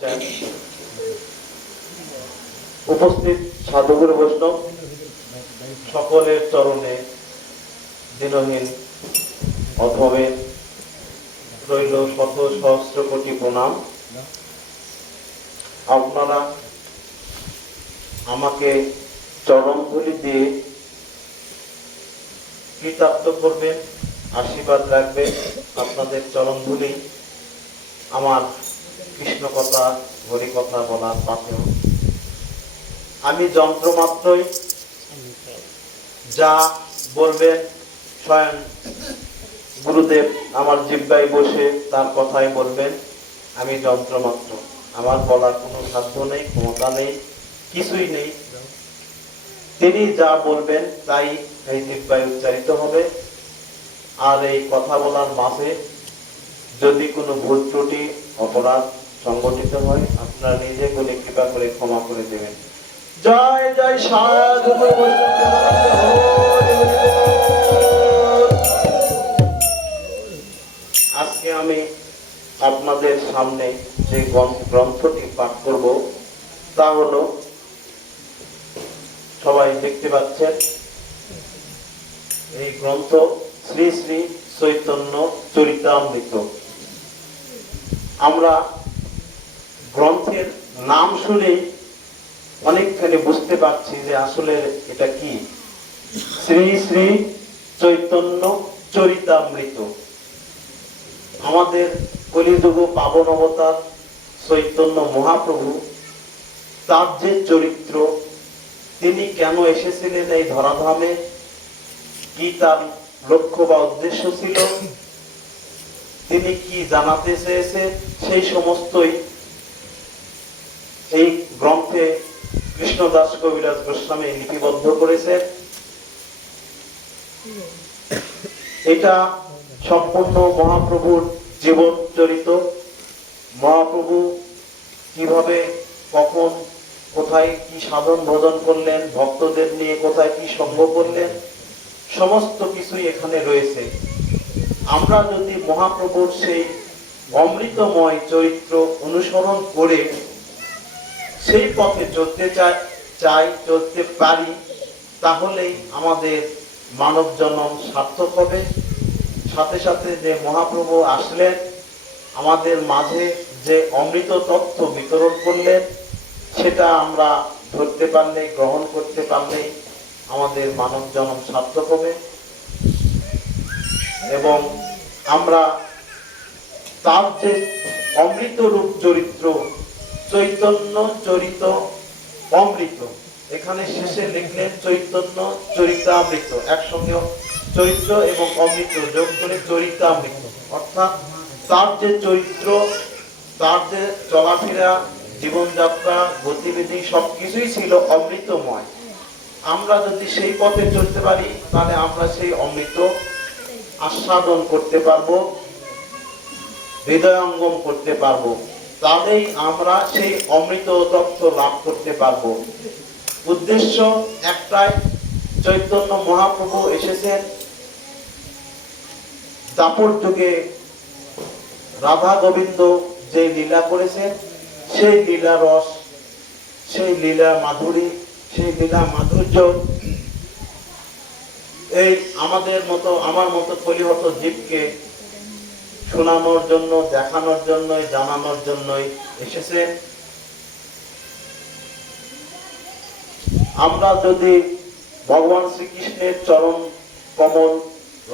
করছেন। উপস্থিত সাধুগুরু বৈষ্ণব সকলের চরণে দিনহীন অথবে রইল শত সহস্র কোটি প্রণাম। আপনারা আমাকে চরণধুলি দিয়ে কৃতার্থ করবেন, আশীর্বাদ রাখবেন। আপনাদের চরণধুলি আমার কৃষ্ণ কথা হরি কথা বলার পাথেয়। আমি যন্ত্র মাত্রই, যা বলবেন স্বয়ং গুরুদেব আমার জিহ্বায় বসে তার কথাই বলবেন। আমি যন্ত্র মাত্র, আমার বলার কোনো সাধ্য নেই, ক্ষমতা নেই, কিছুই নেই। তিনি যা বলবেন তাই এই জিহ্বায় উচ্চারিত হবে। আর এই কথা বলার মাঝে যদি কোনো ভুল ত্রুটি অপরাধ সংগঠিত হয়, আপনারা নিজে বলে কৃপা করে ক্ষমা করে দেবেন। জয় জয় সাধু। আজকে আমি আপনাদের সামনে যে গ্রন্থটি পাঠ করব তা হলো, সবাই দেখতে পাচ্ছেন, এই গ্রন্থ শ্রী শ্রী চৈতন্য চরিতামৃত। আমরা গ্রন্থের নাম শুনেই অনেকখানি বুঝতে পারছি যে আসলে এটা কি। শ্রী শ্রী চৈতন্য চরিতামৃত। আমাদের কলিযুগ পাবন অবতার চৈতন্য মহাপ্রভু, তার যে চরিত্র, তিনি কেন এসেছিলেন এই ধরাধামে, কি তার লক্ষ্য বা উদ্দেশ্য ছিল, তিনি কি জানাতে চেয়েছেন, সেই সমস্তই এই গ্রন্থে কৃষ্ণদাস কবিরাজ গোস্বামী লিপিবদ্ধ করেছেন। এটা সম্পূর্ণ মহাপ্রভুর জীবন চরিত। মহাপ্রভু কিভাবে, কখন, কোথায় কি সাধন ভজন করলেন, ভক্তদের নিয়ে কোথায় কি সঙ্গ করলেন, সমস্ত কিছুই এখানে রয়েছে। আমরা যদি মহাপ্রভুর সেই অমৃতময় চরিত্র অনুসরণ করে সেই পথে চলতে চাই, চলতে পারি, তাহলেই আমাদের মানব জন্ম সার্থক হবে। সাথে সাথে যে মহাপ্রভু আসলেন, আমাদের মাঝে যে অমৃত তথ্য বিতরণ করলেন, সেটা আমরা ধরতে পারলে, গ্রহণ করতে পারলে আমাদের মানব জন্ম সার্থক হবে। এবং আমরা তার যে অমৃত রূপ চরিত্র, চৈতন্য চরিত অমৃত, এখানে শেষে লিখলেন চৈতন্য চরিতামৃত, একসঙ্গে চরিত্র এবং অমৃত যোগ করে চরিতামৃত। অর্থাৎ তার যে চরিত্র, তার যে চলাফেরা, জীবনযাত্রা, গতিবিধি সবকিছুই ছিল অমৃতময়। আমরা যদি সেই পথে চলতে পারি, তাহলে আমরা সেই অমৃত আস্বাদন করতে পারবো, হৃদয়ঙ্গম করতে পারবো, তাহলেই আমরা সেই অমৃত তত্ত্ব লাভ করতে পারবো। উদ্দেশ্য একটাই, চৈতন্য মহাপ্রভু এসেছেন দাপর যুগে, রাধা গোবিন্দ যে লীলা করেছেন, সেই লীলা রস, সেই লীলা মাধুরী, সেই লীলা মাধুর্য এই আমাদের মতো, আমার মতো কলিহত জীবকে শোনানোর জন্য, দেখানোর জন্যই, জানানোর জন্যই এসেছে। আমরা যদি ভগবান শ্রীকৃষ্ণের চরণ কমল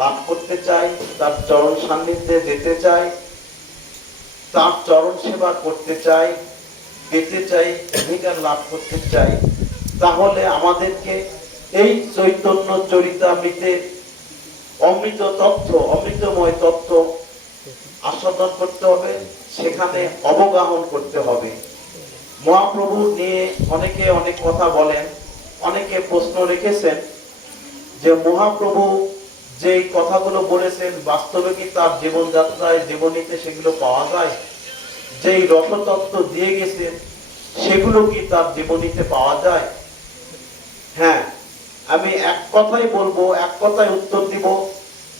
লাভ করতে চাই, তার চরণ সান্নিধ্যে যেতে চাই, তার চরণ সেবা করতে চাই, পেতে চাই, অধিকার লাভ করতে চাই, তাহলে আমাদেরকে এই চৈতন্য চরিতামৃতের অমৃত তথ্য, অমৃতময় তথ্য আস্বাদন করতে হবে, সেখানে অবগাহন করতে হবে। মহাপ্রভু নিয়ে অনেকে অনেক কথা বলেন, অনেকে প্রশ্ন রেখেছেন যে মহাপ্রভু যে কথাগুলো বলেছেন, বাস্তবে কি তার জীবনযাত্রায়, জীবনীতে সেগুলো পাওয়া যায়? যেই রসতত্ত্ব দিয়ে গেছেন, সেগুলো কি তার জীবনীতে পাওয়া যায়? হ্যাঁ, আমি এক কথাই বলবো, এক কথায় উত্তর দিব,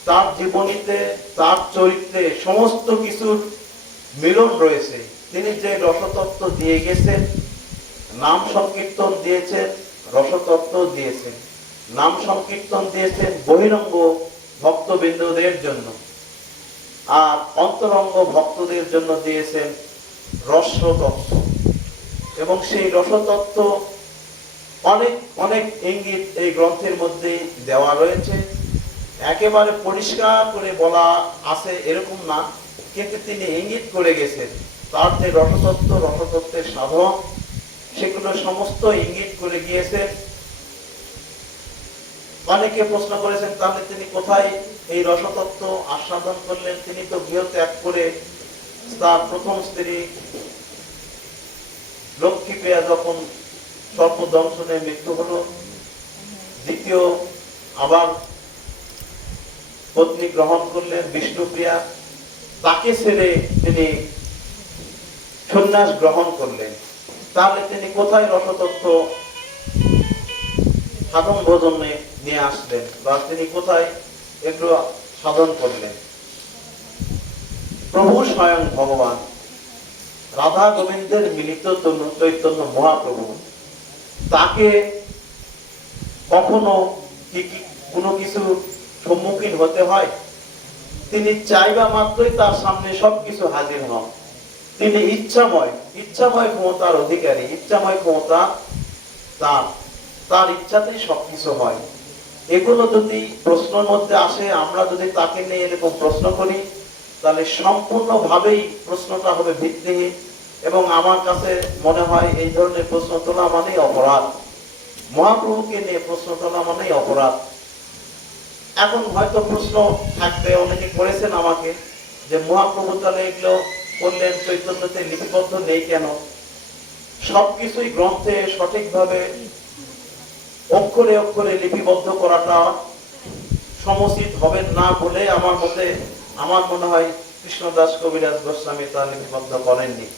তার জীবনীতে, তার চরিত্রে সমস্ত কিছুর মিলন রয়েছে। তিনি যে রসতত্ত্ব দিয়ে গেছেন, নাম সংকীর্তন দিয়েছেন, রসতত্ত্ব দিয়েছেন। নাম সংকীর্তন দিয়েছেন বহিরঙ্গ ভক্তবৃন্দদের জন্য, আর অন্তরঙ্গ ভক্তদের জন্য দিয়েছেন রসতত্ত্ব। এবং সেই রসতত্ত্ব অনেক অনেক ইঙ্গিত এই গ্রন্থের মধ্যে দেওয়া রয়েছে। একেবারে পরিষ্কার করে বলা আছে এরকম না, কিন্তু তিনি ইঙ্গিত করে গেছেন তার যে রসতত্ত্ব, রসতত্ত্বের সাধন, সেগুলো সমস্ত ইঙ্গিত করে গিয়েছেন। অনেকে প্রশ্ন করেছেন তাহলে তিনি কোথায় এই রসতত্ত্ব আস্বাদন করলেন? তিনি তো গৃহ ত্যাগ করে তার প্রথম স্ত্রী লক্ষ্মীপ্রিয়া যখন সর্পদংশনে মৃত্যু হলো, দ্বিতীয় আবার পত্নী গ্রহণ করলেন বিষ্ণুপ্রিয়া, তাকে ছেড়ে তিনি সন্ন্যাস গ্রহণ করলেন। তাহলে তিনি কোথায় রসতত্ত্ব সাধন ভোজনে নিয়ে আসলেন, বা তিনি কোথায় এগুলো সাধন করলেন? প্রভু স্বয়ং ভগবান রাধা গোবিন্দের মিলিত চৈতন্য মহাপ্রভু, তাকে কখনো কোনো কিছু সম্মুখীন হতে হয়? তিনি চাইবা মাত্রই তার সামনে সবকিছু হাজির হন। তিনি ইচ্ছাময় ক্ষমতার অধিকারী, ইচ্ছাময় ক্ষমতা তার ইচ্ছাতেই সবকিছু হয়। এগুলো যদি প্রশ্নের মধ্যে আসে, আমরা যদি তাকে নিয়ে এরকম প্রশ্ন করি, তাহলে সম্পূর্ণভাবেই প্রশ্নটা হবে ভিত্তিহীন। এবং আমার কাছে মনে হয় এই ধরনের প্রশ্ন তোলা মানেই অপরাধ, মহাপ্রভুকে নিয়ে প্রশ্ন তোলা মানেই অপরাধ। এখন হয়তো প্রশ্ন থাকবে, অনেকে করেছেন আমাকে, যে মহাপ্রভু তাহলে এগুলো করলেন চৈতন্যতে লিপিবদ্ধ নেই কেন? সবকিছুই গ্রন্থে সঠিকভাবে অক্ষরে অক্ষরে লিপিবদ্ধ করাটা সমুচিত হবে না বলে আমার মনে হয় কৃষ্ণদাস কবিরাজ গোস্বামী তা লিপিবদ্ধ করেননি।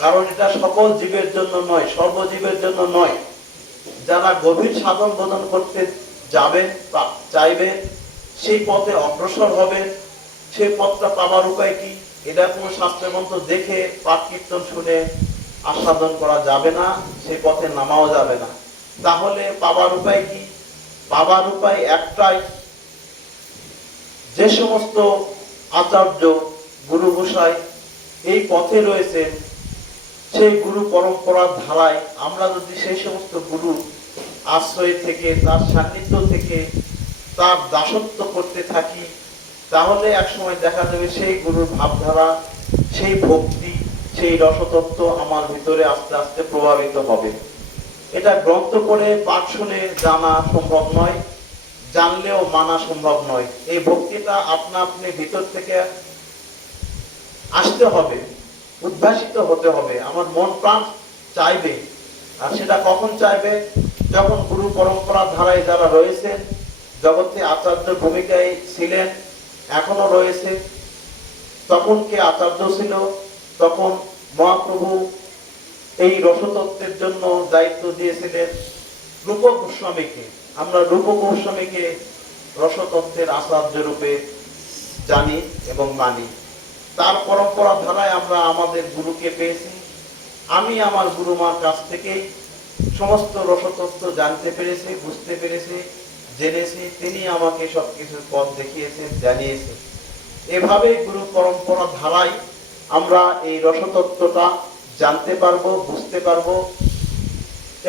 কারণ এটা সকল জীবের জন্য নয়, সর্বজীবের জন্য নয়। যারা গভীর সাধন বোধন করতে যাবেন বা চাইবেন, সেই পথে অগ্রসর হবেন, সেই পথটা পাবার উপায় কি? এটা কোনো শাস্ত্রগ্রন্থ দেখে পাঠ কীর্তন শুনে আস্বাদন করা যাবে না, সেই পথে নামাও যাবে না। তাহলে পাবার উপায় কি? পাবার উপায় একটাই, যে সমস্ত আচার্য গুরু গোসাই এই পথে রয়েছে, সেই গুরু পরম্পরার ধারায় আমরা যদি সেই সমস্ত গুরু আশ্রয় থেকে, তার সান্নিধ্য থেকে, তার দাসত্ব করতে থাকি, তাহলে একসময় দেখা যাবে সেই গুরুর ভাবধারা, সেই ভক্তি, সেই রসতত্ত্ব আমার ভিতরে আস্তে আস্তে প্রভাবিত হবে। এটা গ্রন্থ পড়ে পাঠ শুনে জানা সম্ভব নয়, জানলেও মানা সম্ভব নয়। এই ভক্তিটা আপনা আপনি ভিতর থেকে আসতে হবে, উদ্ভাসিত হতে হবে, আমার মন প্রাণ চাইবে। আর সেটা কখন চাইবে? যখন গুরু পরম্পরা ধারায় যারা রয়েছেন, জগতে আচার্য ভূমিকায় ছিলেন, এখনো রয়েছে। তখন কে আচার্য ছিল? তখন মহাপ্রভু এই রসতত্ত্বের জন্য দায়িত্ব দিয়েছিলেন রূপ গোস্বামীকে। আমরা রূপ গোস্বামীকে রসতত্ত্বের আচার্য রূপে জানি এবং মানি। তার পরম্পরা ধারায় আমরা আমাদের গুরুকে পেয়েছি। আমি আমার গুরুমার কাছ থেকেই সমস্ত রসতত্ত্ব জানতে পেরেছি, বুঝতে পেরেছি, জেনেছি। তিনি আমাকে সবকিছুর পথ দেখিয়েছেন, জানিয়েছেন। এভাবে গুরু পরম্পরা ধারায় আমরা এই রসতত্ত্বটা জানতে পারবো, বুঝতে পারবো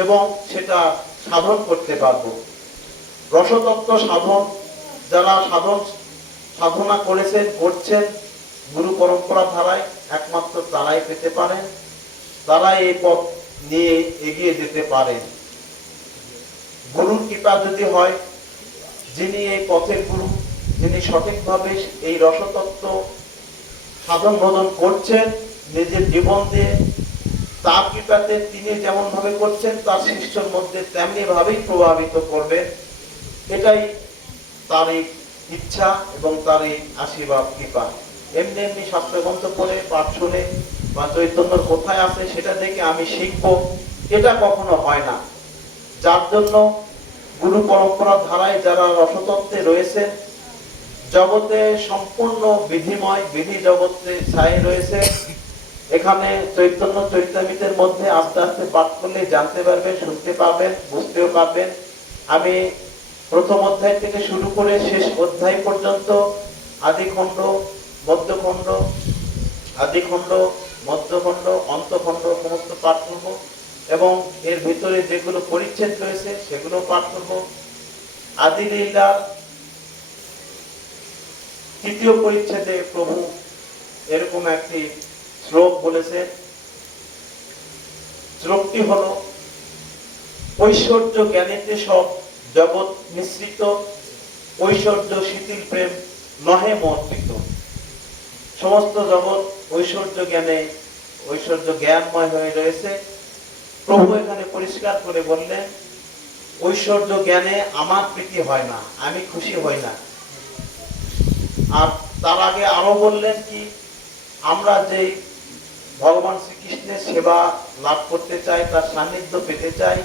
এবং সেটা সাধন করতে পারবো। রসতত্ত্ব সাধন যারা সাধনা করেছেন, করছেন গুরু পরম্পরা ধারায়, একমাত্র তারাই পেতে পারেন, তারাই এই পথ নিয়ে এগিয়ে যেতে পারেন। গুরুর কৃপা যদি হয়, যিনি এই পথের গুরু, যিনি সঠিকভাবে এই রসতত্ত্ব সাধন ভোজন করছেন নিজের জীবন দিয়ে, তার কৃপাতে তিনি যেমন ভাবে করছেন, তার শিষ্যের মধ্যে তেমনি ভাবেই প্রভাবিত করবেন। এটাই তারই ইচ্ছা এবং তারই আশীর্বাদ, কৃপা। এমনি এমনি শাস্ত্রগ্রন্থ পড়ে, পাঠ শুনে বা চৈতন্যর কোথায় আছে সেটা দেখে আমি শিখবো, এটা কখনো হয় না। যার জন্য গুরু পরম্পরা ধারায় যারা রসতত্ত্বে রয়েছেন, জগতে সম্পূর্ণ বিধিময়, বিধি জগতে ছায়ে রয়েছে, এখানে চৈতন্য চরিতামৃতের মধ্যে আস্তে আস্তে পাঠ করলে জানতে পারবেন, শুনতে পাবেন, বুঝতেও পারবেন। আমি প্রথম অধ্যায় থেকে শুরু করে শেষ অধ্যায় পর্যন্ত আদিখণ্ড, মধ্যখণ্ড, আদিখণ্ড, মধ্যখণ্ড, অন্তখণ্ড সমস্ত পাঠ করব এবং এর ভিতরে যেগুলো পরিচ্ছেদ রয়েছে সেগুলো পাঠ করব। আদি লীলা তৃতীয় পরিচ্ছেদে প্রভু এরকম একটি শ্লোক বলেছে। শ্লোকটি হলো, ঐশ্বর্য জ্ঞানেতে সব জগৎ মিশ্রিত, ঐশ্বর্য শিথিল প্রেম নহে মর্পিত। সমস্ত জগৎ ঐশ্বর্য জ্ঞানে, ঐশ্বর্য জ্ঞানময় হয়ে রয়েছে। প্রভু এখানে পরিষ্কার করে বললেন, ঐশ্বর্য জ্ঞানে আমার প্রীতি হয় না, আমি খুশি হই না। আর তার আগে আরো বললেন কি, আমরা যে ভগবান শ্রীকৃষ্ণের সেবা লাভ করতে চাই, তার সান্নিধ্য পেতে চাই,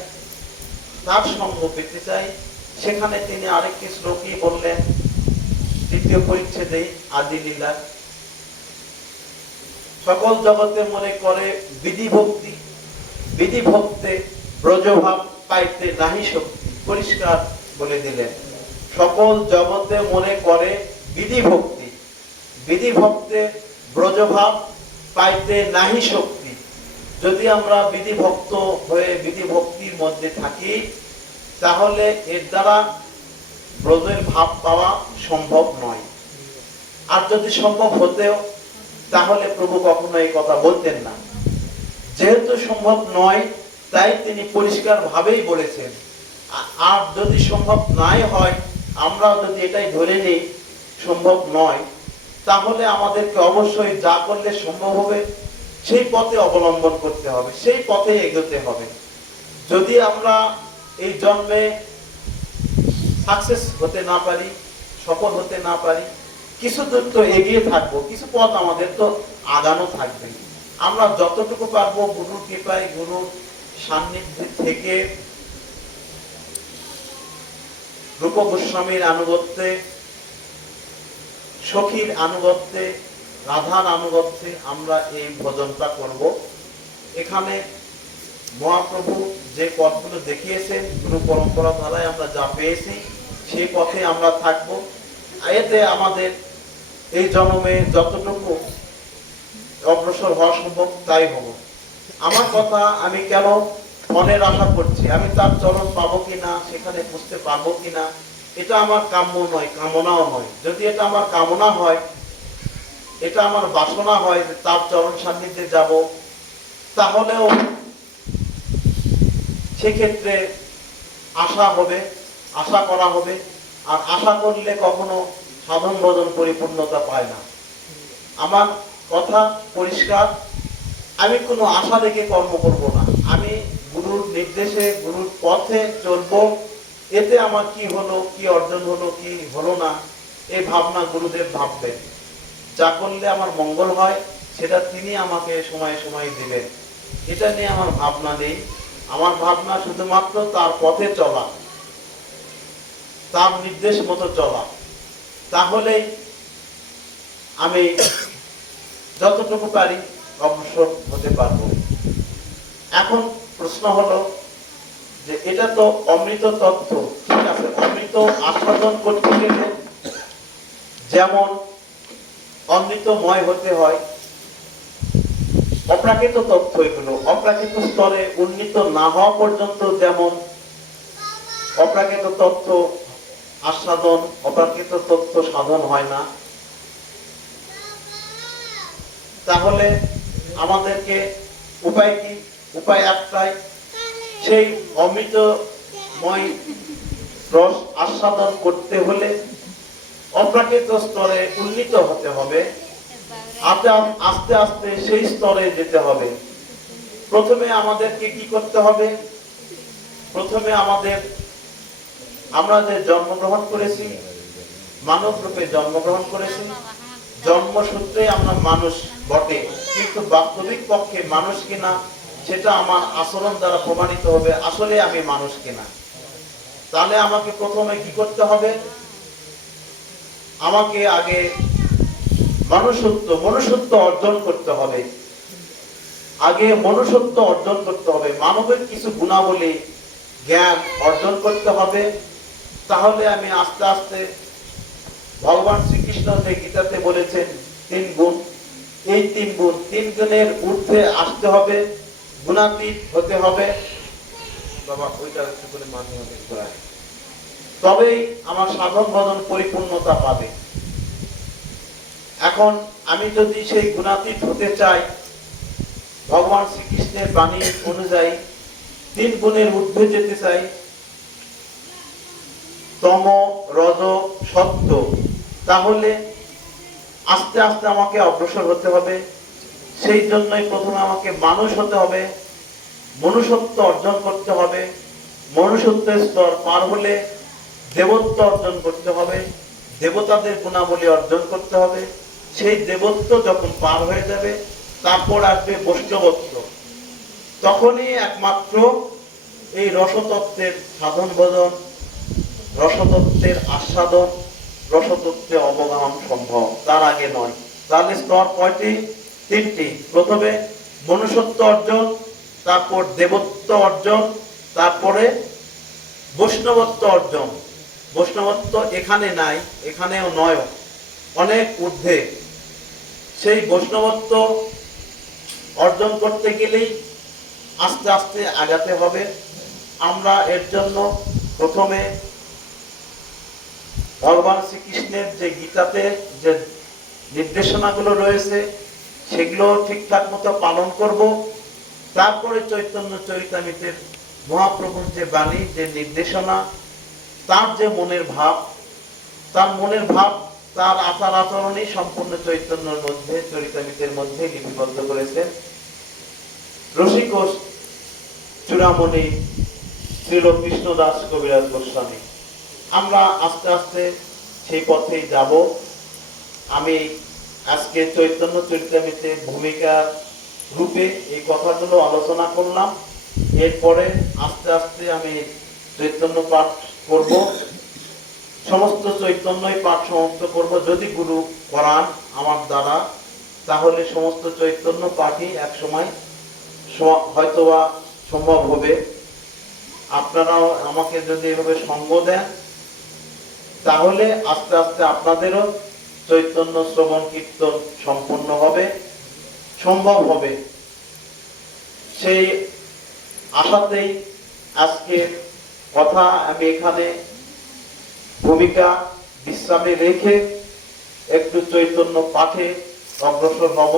তার সঙ্গ পেতে চাই, সেখানে তিনি আরেকটি শ্লোকই বললেন তৃতীয় পরিচ্ছেদে আদি লীলা, সকল জগতে মনে করে বিধি ভক্তি, বিধি ভক্তে ব্রজভাব পাইতে নাহি শক্তি। পরিষ্কার বলে দিলেন, সকল জগতে মনে করে বিধি ভক্তি, বিধি ভক্তে ব্রজভাব পাইতে নাহি শক্তি। যদি আমরা বিধি ভক্ত হয়ে বিধি ভক্তির মধ্যে থাকি, তাহলে এর দ্বারা ব্রজের ভাব পাওয়া সম্ভব নয়। আর যদি সম্ভব হতেও, তাহলে প্রভু কখনো এই কথা বলতেন না। যেহেতু সম্ভব নয়, তাই তিনি পরিষ্কার ভাবেই বলেছেন। আর যদি সম্ভব নাই হয়, আমরা যদি এটাই ধরে নিই সম্ভব নয়, তাহলে আমাদেরকে অবশ্যই যা করলে সম্ভব হবে সেই পথে অবলম্বন করতে হবে, সেই পথে এগোতে হবে। যদি আমরা এই জন্মে সাকসেস হতে না পারি, সফল হতে না পারি, কিছু দূর তো এগিয়ে থাকবো, কিছু পথ আমাদের তো আগানো থাকবে। আমরা যতটুকু পারবো গুরুর কৃপায়, গুরুর সান্নিধ্যে থেকে, রূপ গোস্বামীর আনুগত্যে, সখীর আনুগত্যে, রাধার আনুগত্যে আমরা এই ভজনটা করব। এখানে মহাপ্রভু যে পথগুলো দেখিয়েছেন, গুরু পরম্পরা ধারায় আমরা যা পেয়েছি সেই পথে আমরা থাকব। এতে আমাদের এই জন্মে যতটুকু অগ্রসর হওয়া সম্ভব তাই হব। আমার কথা আমি কেন মনের আশা করছি, আমি তার চরণ পাবো কিনা, সেখানে বুঝতে পারবো কিনা, এটা আমার কাম্য নয়, কামনাও নয়। যদি এটা আমার কামনা হয়, এটা আমার বাসনা হয় যে তার চরণ সান্নিধ্যে যাব, তাহলেও সেক্ষেত্রে আশা হবে, আশা করা হবে। আর আশা করলে কখনো সাধন ভজন পরিপূর্ণতা পায় না। আমার কথা পরিষ্কার, আমি কোনো আশা রেখে কর্ম করব না। আমি গুরুর নির্দেশে, গুরুর পথে চলবো। এতে আমার কি হলো, কি অর্জন হলো, কি হলো না, এই ভাবনা গুরুদেব ভাববেন। যা করলে আমার মঙ্গল হয় সেটা তিনি আমাকে সময়ে সময়ে দিবেন। এটা নিয়ে আমার ভাবনা নেই। আমার ভাবনা শুধুমাত্র তার পথে চলা, তার নির্দেশ মতো চলা। তাহলেই আমি যতটুকু পারি অগ্রসর হতে পারবো। এখন প্রশ্ন হলো যে এটা তো অমৃত তত্ত্ব, ঠিক আছে, অমৃত আস্বাদন করতে গেলে যেমন অমৃতময় হতে হয়, অপ্রাকৃত তথ্য এগুলো অপ্রাকৃত স্তরে উন্নীত না হওয়া পর্যন্ত যেমন অপ্রাকৃত তথ্য আস্বাদন, অপ্রাকৃত তথ্য সাধন হয় না। তাহলে আমাদেরকে উপায় কি? উপায় একটাই, সেই অমৃতময় রস আস্বাদন করতে হলে অপ্রাকৃত স্তরে উন্নীত হতে হবে। আস্তে আস্তে সেই স্তরে যেতে হবে। প্রথমে আমাদেরকে কি করতে হবে? প্রথমে আমরা যে জন্মগ্রহণ করেছি, মানব রূপে জন্মগ্রহণ করেছি, জন্মসূত্রে আমরা মানুষ বটে, কিন্তু বাস্তবিক পক্ষে মানুষ কিনা সেটা আমার আচরণ দ্বারা প্রমাণিত হবে আসলে আমি মানুষ কিনা। তাহলে আমাকে প্রথমে কি করতে হবে? আমাকে আগে মনুষ্যত্ব অর্জন করতে হবে। আগে মনুষ্যত্ব অর্জন করতে হবে, মানবের কিছু গুণাবলী জ্ঞান অর্জন করতে হবে। তাহলে আমি আস্তে আস্তে ভগবান শ্রীকৃষ্ণ যে গীতাতে বলেছেন 3 গুণ, এই 3 গুণ, 3 গুণের ঊর্ধ্বে আসতে হবে, গুণাতীত হতে হবে। বাবা ওইটা একটু করে মাঝে মাঝে ঘোরায়, তবেই আমার সাধন ভজন পরিপূর্ণতা পাবে। এখন আমি যদি সেই গুণাতীত হতে চাই, ভগবান শ্রীকৃষ্ণের বাণী অনুযায়ী 3 গুণের ঊর্ধ্বে যেতে চাই, তম রজ সত্য, তাহলে আস্তে আস্তে আমাকে অগ্রসর হতে হবে। সেই জন্যই প্রথমে আমাকে মানুষ হতে হবে, মনুষ্যত্ব অর্জন করতে হবে। মনুষ্যত্বের স্তর পার হলে দেবত্ব অর্জন করতে হবে, দেবতাদের গুণাবলী অর্জন করতে হবে। সেই দেবত্ব যখন পার হয়ে যাবে, তারপর আসবে বৈষ্ণবত্ব। তখনই একমাত্র এই রসতত্ত্বের সাধন ভজন, রসতত্ত্বের আস্বাদন, রসতত্ত্বে অবগাহন সম্ভব, তার আগে নয়। তাহলে স্তর কয়টি? 3টি। প্রথমে মনুষ্যত্ব অর্জন, তারপর দেবত্ব অর্জন, তারপরে বৈষ্ণবত্ব অর্জন। বৈষ্ণবত্ব এখানে নাই, এখানেও নয়, অনেক ঊর্ধ্বে। সেই বৈষ্ণবত্ব অর্জন করতে গেলেই আস্তে আস্তে আগাতে হবে। আমরা এর জন্য প্রথমে ভগবান শ্রীকৃষ্ণের যে গীতাতে যে নির্দেশনাগুলো রয়েছে, সেগুলো ঠিকঠাক মতো পালন করব। তারপরে চৈতন্য চরিতামৃতের মহাপ্রভুর যে বাণী, যে নির্দেশনা, তার যে মনের ভাব, তার মনের ভাব, তার আচার আচরণই সম্পূর্ণ চৈতন্যের মধ্যে, চরিতামৃতের মধ্যে লিপিবদ্ধ করেছেন রসিক চূড়ামণি শ্রীল কৃষ্ণদাস কবিরাজ গোস্বামী। আমরা আস্তে আস্তে সেই পথেই যাব। আমি আজকে চৈতন্য চরিতামৃতে ভূমিকার রূপে এই কথাগুলো আলোচনা করলাম। এরপরে আস্তে আস্তে আমি চৈতন্য পাঠ করব, সমস্ত চৈতন্যই পাঠ সমাপ্ত করব। যদি গুরু করান আমার দ্বারা, তাহলে সমস্ত চৈতন্য পাঠই একসময় হয়তোবা সম্ভব হবে। আপনারাও আমাকে যদি এভাবে সঙ্গ দেন, তাহলে আস্তে আস্তে আপনাদেরও চৈতন্য শ্রবণ কীর্তন সম্পন্ন হবে, সম্ভব হবে। সেই আশাতেই আজকে কথা আমি এখানে ভূমিকা বিশ্রামে রেখে একটু চৈতন্য পাঠে অগ্রসর হব।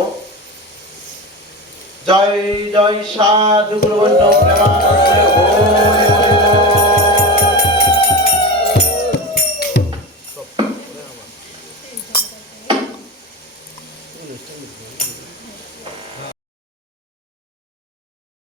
জয় জয় সাধু গুরু বৈষ্ণব প্রেমানন্দে হরি হরি